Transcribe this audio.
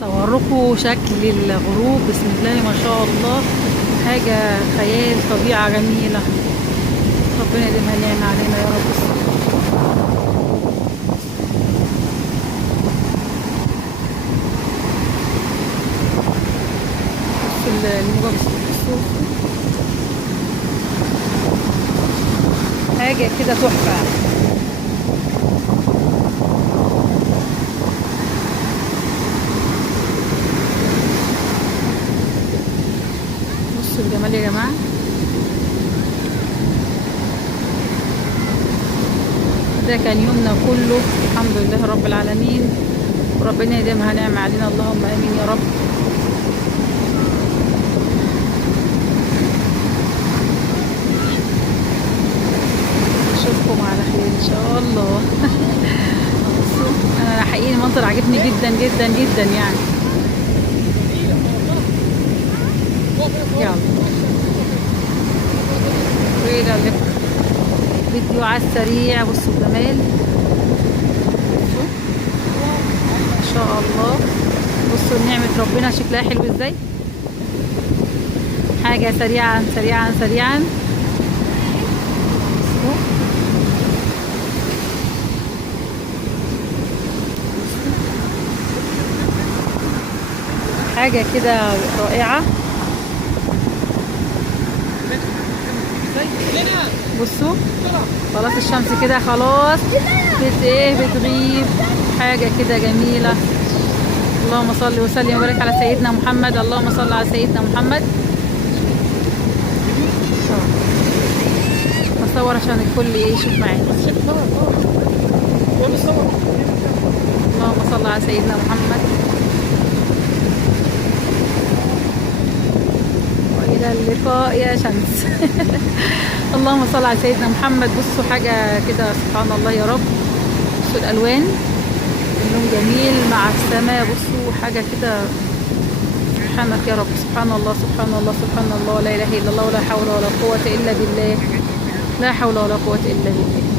صوركم شكل الغروب، بسم الله ما شاء الله، حاجة خيال، طبيعة جميلة. ربنا يديمها لنا علينا يا رب. بص الموجة، بصوا حاجة كده تحفة. بصوا الجمال يا جماعة. ده كان يومنا كله، الحمد لله رب العالمين، وربنا يديمها نعمة علينا، اللهم امين يا رب. اشوفكم على خير ان شاء الله. بصوا انا حقيقي المنظر عجبني جدا جدا جدا يعني. يلا وإلى اللقاء، فيديو على السريع. بصوا الجمال، بصوا ما شاء الله. بصوا نعمة ربنا شكلها حلو ازاي. حاجة سريعا سريعا سريعا. بصوا حاجة كده رائعة. بصوا خلاص الشمس كده خلاص بتغيب. حاجة كده جميلة. اللهم صل وسلم وبارك على سيدنا محمد. اللهم صل على سيدنا محمد. بصور عشان الكل يشوف معانا. اللهم صل على سيدنا محمد. وإلى اللقاء يا شمس. اللهم صل على سيدنا محمد. بصوا حاجة كده سبحان الله يا رب. بصوا الألوان، اللون جميل مع السماء. بصوا حاجة كده سبحانك يا رب. سبحان الله سبحان الله سبحان الله، لا إله إلا الله، ولا حول ولا قوة إلا بالله. لا حول ولا قوة إلا بالله.